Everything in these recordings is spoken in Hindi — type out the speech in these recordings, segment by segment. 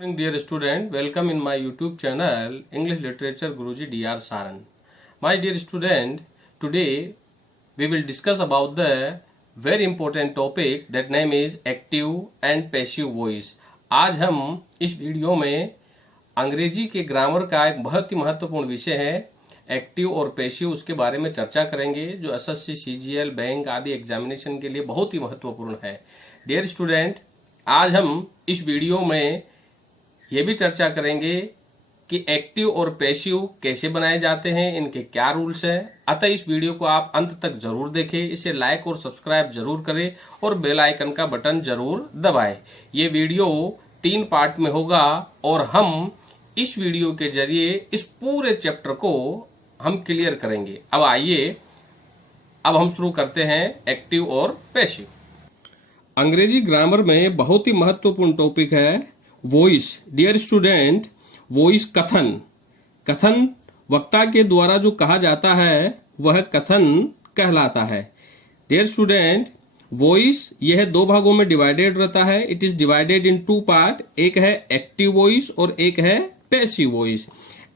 Morning dear student, welcome in my YouTube channel English Literature Guruji DR Saran. My dear student, today we will discuss about the very important topic that name is active and passive voice. आज हम इस वीडियो में अंग्रेजी के ग्रामर का एक बहुत ही महत्वपूर्ण विषय है एक्टिव और पैसिव, उसके बारे में चर्चा करेंगे जो एसएससी, सीजीएल, बैंक आदि एग्जामिनेशन के लिए बहुत ही महत्वपूर्ण है. डियर स्टूडेंट, आज हम इस वीडियो में ये भी चर्चा करेंगे कि एक्टिव और पैसिव कैसे बनाए जाते हैं, इनके क्या रूल्स हैं. अतः इस वीडियो को आप अंत तक जरूर देखें, इसे लाइक और सब्सक्राइब जरूर करें और बेल आइकन का बटन जरूर दबाएं. ये वीडियो 3 पार्ट में होगा और हम इस वीडियो के जरिए इस पूरे चैप्टर को हम क्लियर करेंगे. अब आइए, अब हम शुरू करते हैं एक्टिव और पैसिव. अंग्रेजी ग्रामर में बहुत ही महत्वपूर्ण टॉपिक है वॉइस. डियर स्टूडेंट, वॉइस कथन वक्ता के द्वारा जो कहा जाता है वह कथन कहलाता है. डियर स्टूडेंट, वॉइस यह 2 भागों में डिवाइडेड रहता है. It is divided in 2 part. एक है एक्टिव वॉइस और एक है पैसिव वॉइस.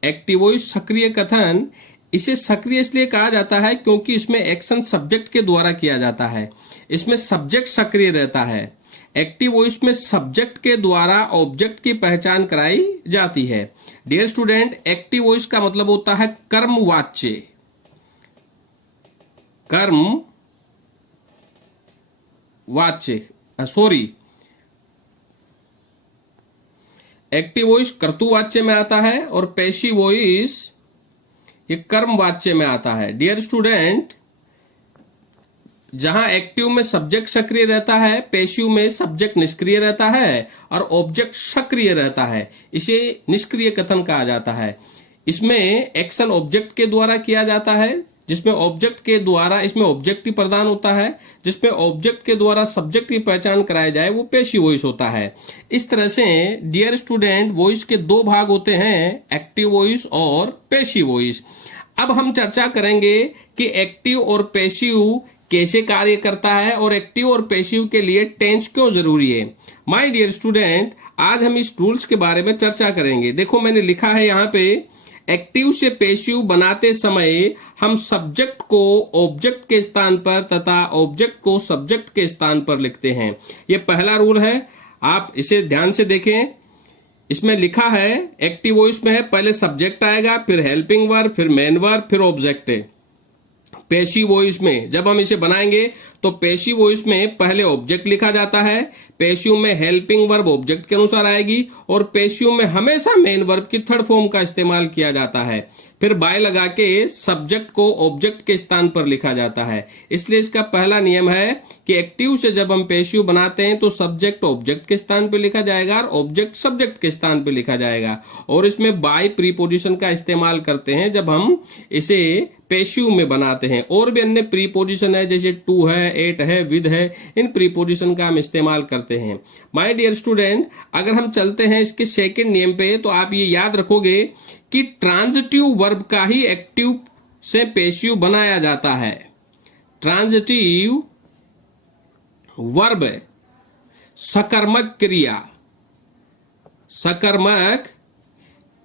एक्टिव वॉइस सक्रिय कथन, इसे सक्रिय इसलिए कहा जाता है क्योंकि इसमें एक्शन सब्जेक्ट के द्वारा किया जाता है. इसमें सब्जेक्ट सक्रिय रहता है. एक्टिव वॉइस में सब्जेक्ट के द्वारा ऑब्जेक्ट की पहचान कराई जाती है. डियर स्टूडेंट, एक्टिव वॉइस का मतलब होता है कर्मवाच्य. एक्टिव वॉइस कर्तुवाच्य में आता है और पैसिव वॉइस ये कर्मवाच्य में आता है. डियर स्टूडेंट, जहां एक्टिव में सब्जेक्ट सक्रिय रहता है, पैसिव में सब्जेक्ट निष्क्रिय रहता है और ऑब्जेक्ट सक्रिय रहता है, इसे निष्क्रिय कथन कहा जाता है. इसमें एक्शन ऑब्जेक्ट के द्वारा किया जाता है, जिसमें ऑब्जेक्ट के द्वारा इसमें ऑब्जेक्ट ही प्रदान होता है. जिसमें ऑब्जेक्ट के द्वारा सब्जेक्ट की पहचान कराई जाए वो पैसिव वॉइस होता है. इस तरह से डियर स्टूडेंट, वॉइस के 2 भाग होते हैं, एक्टिव वॉइस और पैसिव वॉइस. अब हम चर्चा करेंगे कि एक्टिव और पैसिव कैसे कार्य करता है और एक्टिव और पैसिव के लिए टेंस क्यों जरूरी है. माय डियर स्टूडेंट, आज हम इस रूल्स के बारे में चर्चा करेंगे. देखो, मैंने लिखा है यहाँ पे, एक्टिव से पैसिव बनाते समय हम सब्जेक्ट को ऑब्जेक्ट के स्थान पर तथा ऑब्जेक्ट को सब्जेक्ट के स्थान पर लिखते हैं. ये पहला रूल है, आप इसे ध्यान से देखें. इसमें लिखा है एक्टिव वॉइस में है, पहले सब्जेक्ट आएगा, फिर हेल्पिंग वर्ब, फिर मेन वर्ब, फिर ऑब्जेक्ट है. पैसिव वॉइस में जब हम इसे बनाएंगे तो पैसिव वॉइस में पहले ऑब्जेक्ट लिखा जाता है, पैसिव में हेल्पिंग वर्ब ऑब्जेक्ट के अनुसार आएगी और पैसिव में हमेशा मेन वर्ब की थर्ड फॉर्म का इस्तेमाल किया जाता है. फिर बाय लगा के सब्जेक्ट को ऑब्जेक्ट के स्थान पर लिखा जाता है. इसलिए इसका पहला नियम है कि एक्टिव से जब हम पैसिव बनाते हैं तो सब्जेक्ट ऑब्जेक्ट के स्थान पर लिखा जाएगा और ऑब्जेक्ट सब्जेक्ट के स्थान पर लिखा जाएगा. और इसमें बाय प्रीपोजिशन का इस्तेमाल करते हैं जब हम इसे पैसिव में बनाते हैं. और भी अन्य प्रीपोजिशन है, जैसे टू है, एट है, विद है, इन प्रीपोजिशन का हम इस्तेमाल करते हैं. माय डियर स्टूडेंट, अगर हम चलते हैं इसके सेकंड नियम पे तो आप ये याद रखोगे कि ट्रांजिटिव वर्ब का ही एक्टिव से पैसिव बनाया जाता है. ट्रांजिटिव वर्ब सकर्मक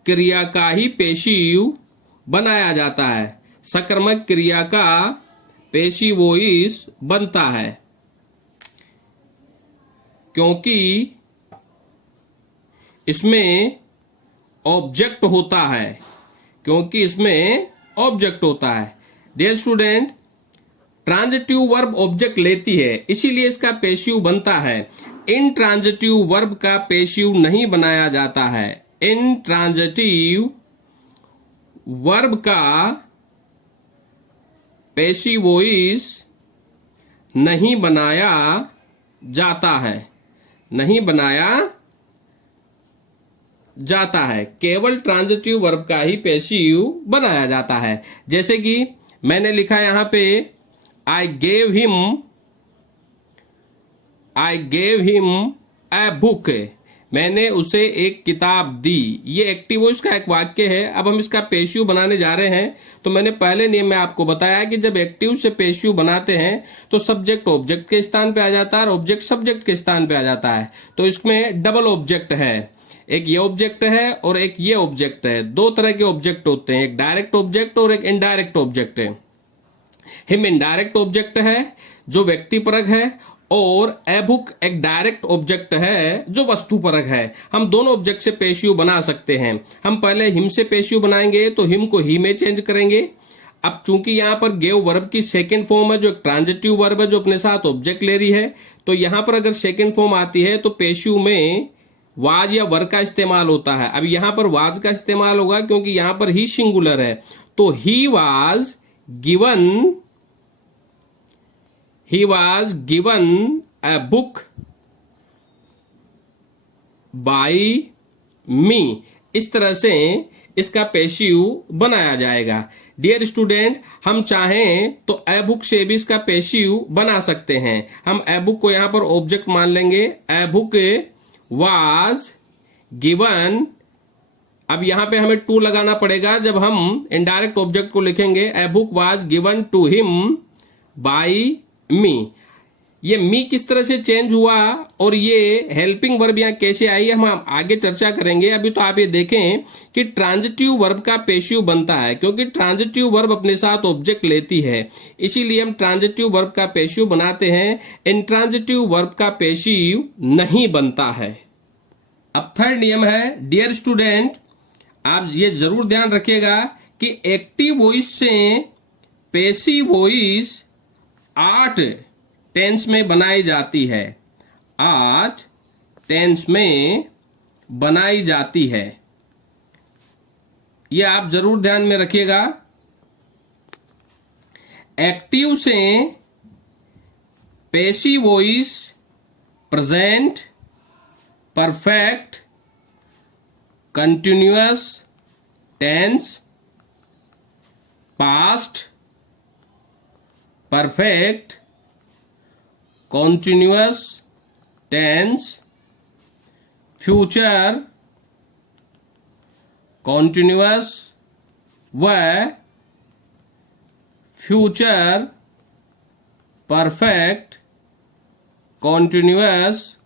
क्रिया का ही पैसिव बनाया जाता है. सकर्मक क्रिया का पैसिव वॉइस बनता है क्योंकि इसमें ऑब्जेक्ट होता है. Dear student, transitive verb object लेती है, इसीलिए इसका पैसिव बनता है. इन ट्रांजिटिव वर्ब का पैसिव नहीं बनाया जाता है. इन ट्रांजिटिव वर्ब का पैसिव वॉइस नहीं बनाया जाता है. केवल ट्रांजिटिव वर्ब का ही पैसिव बनाया जाता है. जैसे कि मैंने लिखा यहां पे, I gave him a book, मैंने उसे एक किताब दी. ये एक्टिव वॉइस का एक वाक्य है. अब हम इसका पैसिव बनाने जा रहे हैं. तो मैंने पहले नियम में आपको बताया कि जब एक्टिव से पैसिव बनाते हैं तो सब्जेक्ट ऑब्जेक्ट के स्थान पे आ जाता है और ऑब्जेक्ट सब्जेक्ट के स्थान पे आ जाता है. तो इसमें डबल ऑब्जेक्ट है. एक ये ऑब्जेक्ट है और एक ये ऑब्जेक्ट है। दो तरह के ऑब्जेक्ट होते हैं, एक डायरेक्ट ऑब्जेक्ट और एक इनडायरेक्ट ऑब्जेक्ट है। हिम इनडायरेक्ट ऑब्जेक्ट है जो व्यक्तिपरक है, और ए बुक एक डायरेक्ट ऑब्जेक्ट है जो वस्तुपरक है। हम दोनों ऑब्जेक्ट से पेशिव बना सकते हैं। हम पहले हिम से पेशिव बनाएंगे तो हिम को ही में चेंज करेंगे। अब चूंकि यहां पर गेव वर्ब की सेकेंड फॉर्म है जो एक ट्रांजिटिव वर्ब है जो अपने साथ ऑब्जेक्ट ले रही है, तो यहां पर अगर सेकेंड फॉर्म आती है तो पेशिव में वाज या वर का इस्तेमाल होता है। अब यहां पर वाज का इस्तेमाल होगा क्योंकि यहां पर ही सिंगुलर है, तो he was given a book by me। इस तरह से इसका पेशिव बनाया जाएगा। डियर स्टूडेंट, हम चाहें तो ए बुक से भी इसका पेशिव बना सकते हैं। हम ए बुक को यहां पर ऑब्जेक्ट मान लेंगे। ए बुक वाज गिवन, अब यहां पे हमें टू लगाना पड़ेगा जब हम इनडायरेक्ट ऑब्जेक्ट को लिखेंगे। A book was given to him by me. ये मी किस तरह से चेंज हुआ और ये हेल्पिंग वर्ब यहाँ कैसे आई हम आगे चर्चा करेंगे। अभी तो आप ये देखें कि ट्रांजिटिव वर्ब का पेशिव बनता है, क्योंकि ट्रांजिटिव वर्ब अपने साथ ऑब्जेक्ट लेती है, इसीलिए हम ट्रांजिटिव वर्ब का पेशिव बनाते हैं। इंट्रांजिटिव वर्ब का पेशिव नहीं बनता है। अब थर्ड नियम है, डियर स्टूडेंट, आप ये जरूर ध्यान रखिएगा कि एक्टिव वॉइस से पैसिव वॉइस 8 टेंस में बनाई जाती है। 8 टेंस में बनाई जाती है, यह आप जरूर ध्यान में रखिएगा। एक्टिव से passive voice present, perfect, continuous tense, past, perfect, continuous tense, future, continuous व फ्यूचर परफेक्ट कॉन्टिन्यूअस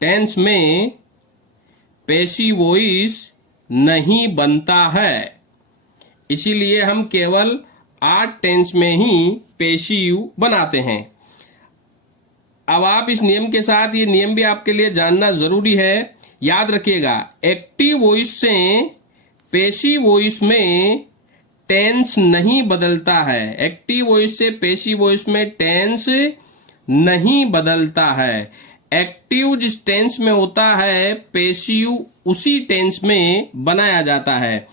टेंस में पैसिव वॉइस नहीं बनता है। इसीलिए हम केवल 8 टेंस में ही पैसिव बनाते हैं। अब आप इस नियम के साथ, ये नियम भी आपके लिए जानना जरूरी है, याद रखिएगा। एक्टिव वॉइस से पैसिव वॉइस में टेंस नहीं बदलता है। एक्टिव वॉइस से पैसिव वॉइस में टेंस नहीं बदलता है। एक्टिव जिस टेंस में होता है, पैसिव उसी टेंस में बनाया जाता है।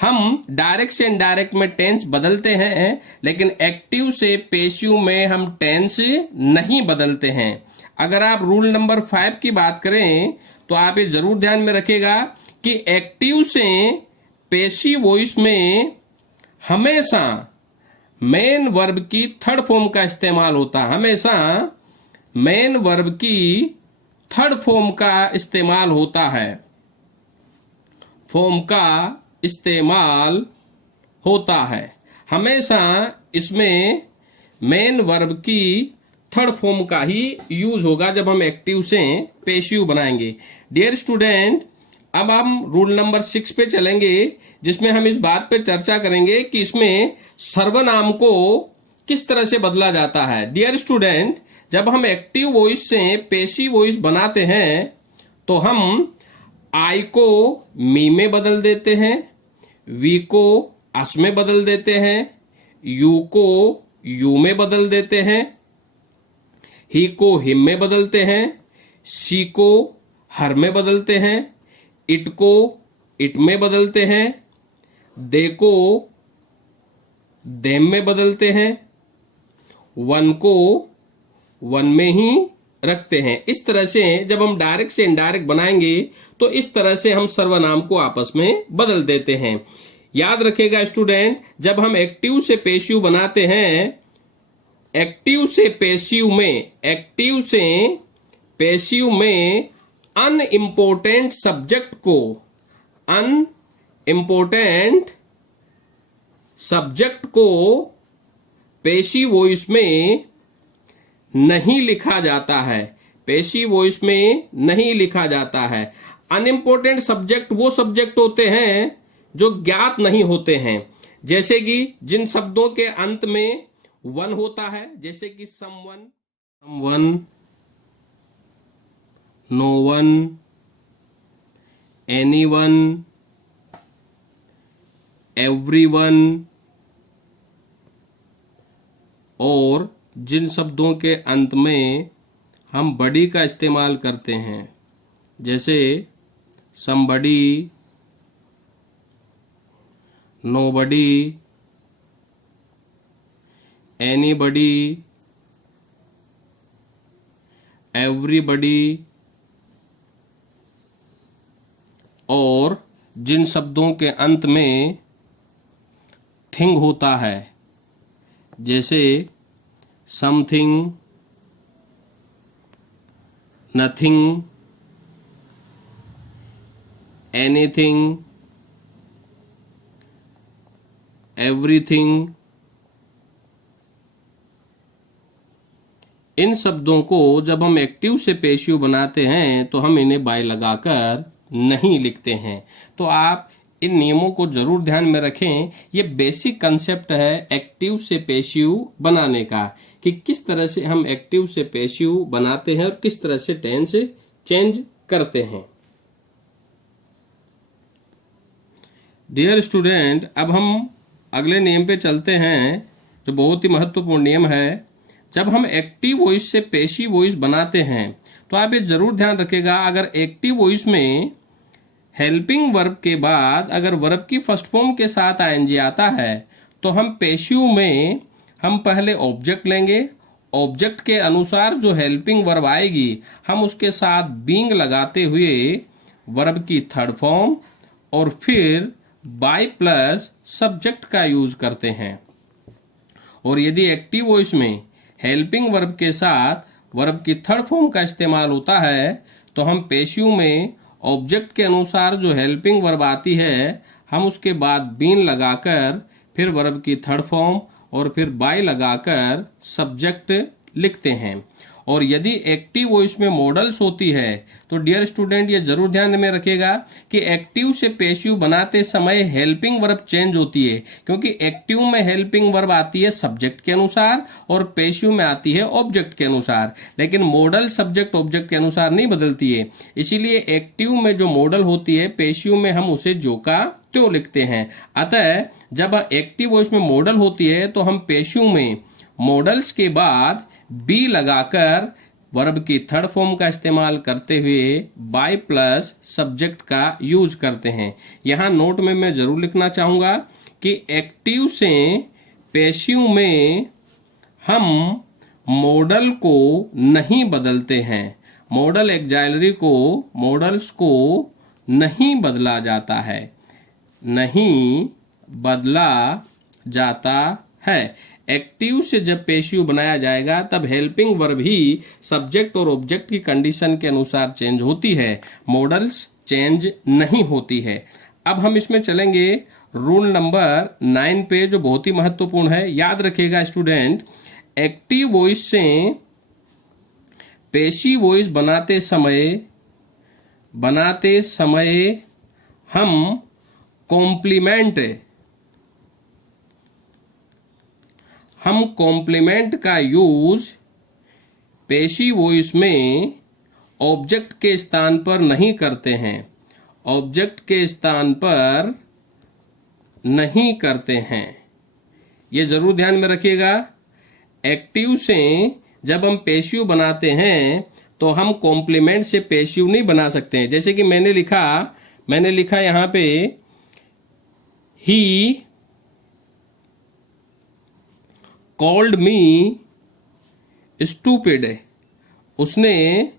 हम डायरेक्ट से इनडायरेक्ट में टेंस बदलते हैं, लेकिन एक्टिव से पैसिव में हम टेंस नहीं बदलते हैं। अगर आप रूल नंबर 5 की बात करें तो आप ये जरूर ध्यान में रखिएगा कि एक्टिव से पैसिव वॉइस में हमेशा मेन वर्ब की थर्ड फॉर्म का इस्तेमाल होता है। हमेशा मेन वर्ब की थर्ड फॉर्म का इस्तेमाल होता है। फॉर्म का इस्तेमाल होता है हमेशा, इसमें मेन वर्ब की थर्ड फॉर्म का ही यूज होगा जब हम एक्टिव से पैसिव बनाएंगे। डियर स्टूडेंट, अब हम रूल नंबर 6 पे चलेंगे, जिसमें हम इस बात पे चर्चा करेंगे कि इसमें सर्वनाम को किस तरह से बदला जाता है। डियर स्टूडेंट, जब हम एक्टिव वॉइस से पैसिव वॉइस बनाते हैं तो हम आई को मी में बदल देते हैं, वी को अस में बदल देते हैं, यू को यू में बदल देते हैं, ही को हिम में बदलते हैं, सी को हर में बदलते हैं, इट को इट में बदलते हैं, दे को देम में बदलते हैं, वन को वन में ही रखते हैं। इस तरह से जब हम डायरेक्ट से इनडायरेक्ट बनाएंगे तो इस तरह से हम सर्वनाम को आपस में बदल देते हैं। याद रखिएगा स्टूडेंट, जब हम एक्टिव से पैसिव बनाते हैं, एक्टिव से पैसिव में अनइम्पोर्टेंट सब्जेक्ट को पैसिव वॉइस में नहीं लिखा जाता है। पैसिव वॉइस में नहीं लिखा जाता है। अनइम्पोर्टेंट सब्जेक्ट वो सब्जेक्ट होते हैं जो ज्ञात नहीं होते हैं, जैसे कि जिन शब्दों के अंत में वन होता है, जैसे कि someone, someone, no one, anyone, everyone, और जिन शब्दों के अंत में हम बडी का इस्तेमाल करते हैं, जैसे somebody, nobody, anybody, everybody, और जिन शब्दों के अंत में थिंग होता है, जैसे समथिंग, नथिंग, एनीथिंग, एवरीथिंग। इन शब्दों को जब हम एक्टिव से पेशिव बनाते हैं तो हम इन्हें बाय लगाकर नहीं लिखते हैं। तो आप इन नियमों को जरूर ध्यान में रखें। ये बेसिक कंसेप्ट है एक्टिव से पेशिव बनाने का, कि किस तरह से हम एक्टिव से पेशिव बनाते हैं और किस तरह से टेंस चेंज करते हैं। डियर स्टूडेंट, अब हम अगले नियम पे चलते हैं, जो बहुत ही महत्वपूर्ण नियम है। जब हम एक्टिव वॉइस से पेशिव वॉइस बनाते हैं तो आप ये जरूर ध्यान रखिएगा, अगर एक्टिव वॉइस में हेल्पिंग वर्ब के बाद अगर वर्ब की फर्स्ट फॉर्म के साथ आईएनजी आता है तो हम पेशिव में हम पहले ऑब्जेक्ट लेंगे, ऑब्जेक्ट के अनुसार जो हेल्पिंग वर्ब आएगी हम उसके साथ बीइंग लगाते हुए वर्ब की थर्ड फॉर्म और फिर बाय प्लस सब्जेक्ट का यूज करते हैं। और यदि एक्टिव वॉइस में हेल्पिंग वर्ब के साथ वर्ब की थर्ड फॉर्म का इस्तेमाल होता है तो हम पेशिव में ऑब्जेक्ट के अनुसार जो हेल्पिंग वर्ब आती है हम उसके बाद बीन लगाकर फिर वर्ब की थर्ड फॉर्म और फिर बाय लगाकर सब्जेक्ट लिखते हैं। और यदि एक्टिव वॉइस में मॉडल्स होती है तो डियर स्टूडेंट ये जरूर ध्यान में रखिएगा कि एक्टिव से पेशिव बनाते समय हेल्पिंग वर्ब चेंज होती है, क्योंकि एक्टिव में हेल्पिंग वर्ब आती है सब्जेक्ट के अनुसार और पेशिव में आती है ऑब्जेक्ट के अनुसार, लेकिन मॉडल सब्जेक्ट ऑब्जेक्ट के अनुसार नहीं बदलती है। इसीलिए एक्टिव में जो मॉडल होती है पेशिव में हम उसे जो का त्यों लिखते हैं। अतः जब एक्टिव वॉइस में मॉडल होती है तो हम पेशिव में मॉडल्स के बाद बी लगाकर वर्ब की थर्ड फॉर्म का इस्तेमाल करते हुए बाय प्लस सब्जेक्ट का यूज करते हैं। यहाँ नोट में मैं जरूर लिखना चाहूंगा कि एक्टिव से पेशिव में हम मॉडल को नहीं बदलते हैं, मॉडल एक्जाइलरी को मॉडल्स को नहीं बदला जाता है, नहीं बदला जाता है। एक्टिव से जब पेशिव बनाया जाएगा तब हेल्पिंग वर्ब ही सब्जेक्ट और ऑब्जेक्ट की कंडीशन के अनुसार चेंज होती है, मॉडल्स चेंज नहीं होती है। अब हम इसमें चलेंगे रूल नंबर 9 पे, जो बहुत ही महत्वपूर्ण है। याद रखिएगा स्टूडेंट, एक्टिव वॉइस से पेशिव वॉइस बनाते समय हम कॉम्प्लीमेंट का यूज पेशिव वॉइस में ऑब्जेक्ट के स्थान पर नहीं करते हैं, ऑब्जेक्ट के स्थान पर नहीं करते हैं। ये जरूर ध्यान में रखिएगा। एक्टिव से जब हम पेशिव बनाते हैं तो हम कॉम्प्लीमेंट से पेशिव नहीं बना सकते हैं। जैसे कि मैंने लिखा यहाँ पे ही कॉल्ड मी स्टूपिड, उसने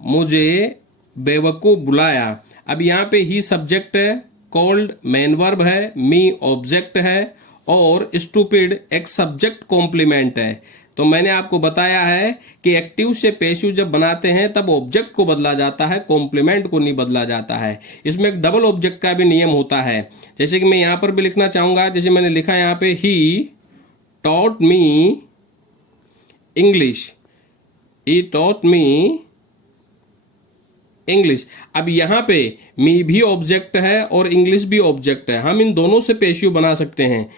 मुझे बेवकूफ बुलाया। अब यहाँ पे ही सब्जेक्ट है, कॉल्ड मेन वर्ब है, मी ऑब्जेक्ट है और स्टूपिड एक सब्जेक्ट कॉम्प्लीमेंट है। तो मैंने आपको बताया है कि एक्टिव से पेशिव जब बनाते हैं तब ऑब्जेक्ट को बदला जाता है, कॉम्प्लीमेंट को नहीं बदला जाता है। इसमें एक डबल ऑब्जेक्ट का भी नियम होता है, जैसे कि मैं यहाँ पर भी लिखना चाहूंगा। जैसे मैंने लिखा यहाँ पे ही taught me English, he taught me English. अब यहाँ पे मी भी ऑब्जेक्ट है और इंग्लिश भी ऑब्जेक्ट है, हम इन दोनों से पेशिव बना सकते हैं।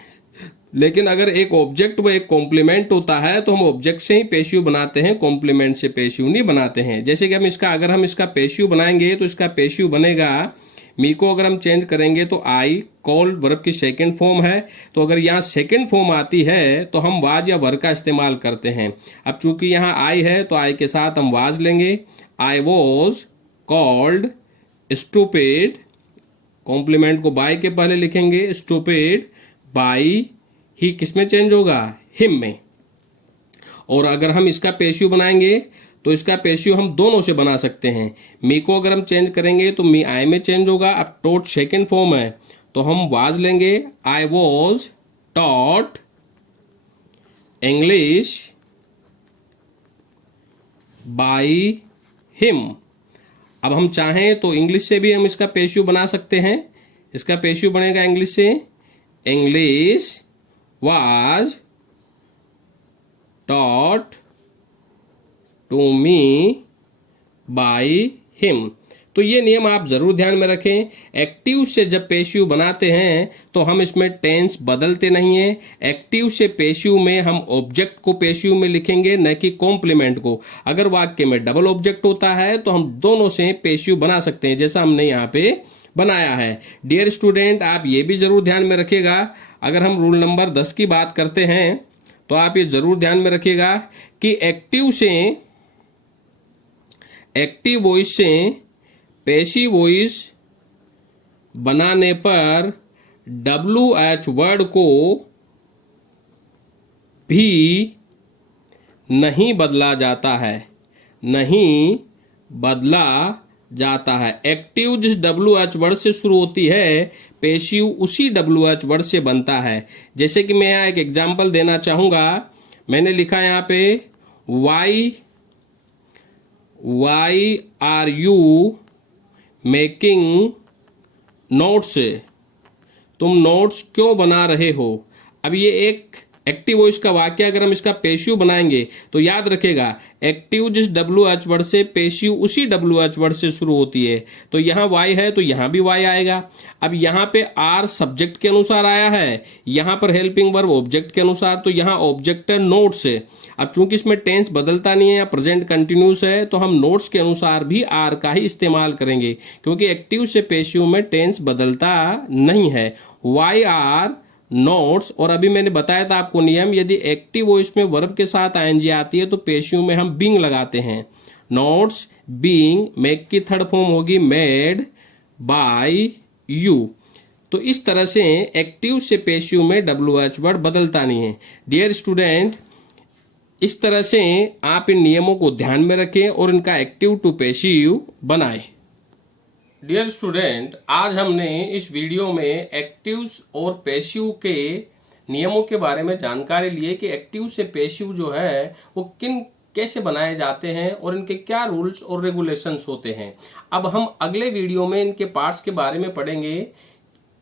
लेकिन अगर एक ऑब्जेक्ट व एक कॉम्प्लीमेंट होता है तो हम ऑब्जेक्ट से ही पेशिव बनाते हैं, कॉम्प्लीमेंट से पेशिव नहीं बनाते हैं। जैसे कि अगर हम इसका पेशिव बनाएंगे तो इसका पेशिव बनेगा, मी को अगर हम चेंज करेंगे तो आई, कॉल वर्ब की सेकंड फॉर्म है, तो अगर यहाँ सेकंड फॉर्म आती है तो हम वाज या वर का इस्तेमाल करते हैं। अब चूंकि यहाँ आई है तो आई के साथ हम वाज लेंगे। I was called stupid, complement को बाय के पहले लिखेंगे, स्टूपिड बाय ही किसमें चेंज होगा, हिम में। और अगर हम इसका पेशिव बनाएंगे तो इसका पेशिव हम दोनों से बना सकते हैं। मी को अगर हम चेंज करेंगे तो मी आई में चेंज होगा। अब टॉट सेकंड फॉर्म है तो हम वाज लेंगे, I was taught English by him. अब हम चाहें तो इंग्लिश से भी हम इसका पेशिव बना सकते हैं। इसका पेशिव बनेगा इंग्लिश से, English was taught to me by him। तो ये नियम आप जरूर ध्यान में रखें। एक्टिव से जब पेशिव बनाते हैं तो हम इसमें टेंस बदलते नहीं है। एक्टिव से पेशिव में हम ऑब्जेक्ट को पेशिव में लिखेंगे, न कि कॉम्प्लीमेंट को। अगर वाक्य में डबल ऑब्जेक्ट होता है तो हम दोनों से पेशिव बना सकते हैं, जैसा हमने यहाँ पे बनाया है। डियर स्टूडेंट, आप ये भी जरूर ध्यान में रखिएगा, अगर हम रूल नंबर 10 की बात करते हैं तो आप ये जरूर ध्यान में रखिएगा कि एक्टिव वॉइस से पैसिव वॉइस बनाने पर WH वर्ड को भी नहीं बदला जाता है, नहीं बदला जाता है। एक्टिव जिस WH वर्ड से शुरू होती है, पेशिव उसी WH वर्ड से बनता है। जैसे कि मैं यहाँ एक एग्जांपल देना चाहूंगा। मैंने लिखा यहाँ पे why are you making notes, तुम नोट्स क्यों बना रहे हो। अब ये एक एक्टिव वॉइस का वाक्य अगर हम इसका पेशिव बनाएंगे तो याद रखेगा, एक्टिव जिस WH वर्ड से, पेशिव उसी WH वर्ड से शुरू होती है। तो यहाँ वाई है तो यहाँ भी वाई आएगा। अब यहाँ पे आर सब्जेक्ट के अनुसार आया है, यहाँ पर हेल्पिंग वर्ब ऑब्जेक्ट के अनुसार, तो यहाँ ऑब्जेक्ट है नोट्स है। अब चूंकि इसमें टेंस बदलता नहीं है या प्रेजेंट कंटिन्यूस है तो हम नोट्स के अनुसार भी आर का ही इस्तेमाल करेंगे, क्योंकि एक्टिव से पेशिव में टेंस बदलता नहीं है। Why are notes. और अभी मैंने बताया था आपको नियम, यदि एक्टिव वॉइस में वर्ब के साथ आईएनजी आती है तो पेशिव में हम बीइंग लगाते हैं। नोट्स बीइंग, मेक की थर्ड फॉर्म होगी मेड बाय यू। तो इस तरह से एक्टिव से पेशिव में WH वर्ड बदलता नहीं है। डियर स्टूडेंट, इस तरह से आप इन नियमों को ध्यान में रखें और इनका एक्टिव टू पेशिव बनाएं। डियर स्टूडेंट, आज हमने इस वीडियो में एक्टिव और पैसिव के नियमों के बारे में जानकारी ली कि एक्टिव से पैसिव जो है वो कैसे बनाए जाते हैं और इनके क्या रूल्स और रेगुलेशंस होते हैं। अब हम अगले वीडियो में इनके पार्ट्स के बारे में पढ़ेंगे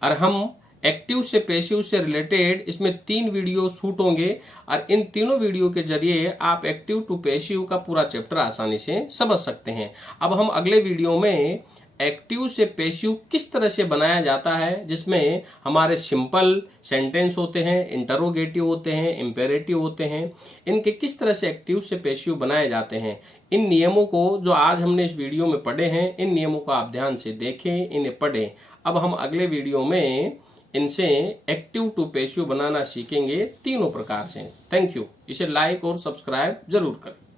और हम एक्टिव से पैसिव से रिलेटेड इसमें 3 वीडियो शूट होंगे और इन तीनों वीडियो के जरिए आप एक्टिव टू पैसिव का पूरा चैप्टर आसानी से समझ सकते हैं। अब हम अगले वीडियो में एक्टिव से पैसिव किस तरह से बनाया जाता है, जिसमें हमारे सिंपल सेंटेंस होते हैं, इंटरोगेटिव होते हैं, इंपेरेटिव होते हैं, इनके किस तरह से एक्टिव से पैसिव बनाए जाते हैं। इन नियमों को जो आज हमने इस वीडियो में पढ़े हैं, इन नियमों को आप ध्यान से देखें, इन्हें पढ़ें। अब हम अगले वीडियो में इनसे एक्टिव टू पैसिव बनाना सीखेंगे तीनों प्रकार से। Thank you. इसे लाइक और सब्सक्राइब जरूर करें।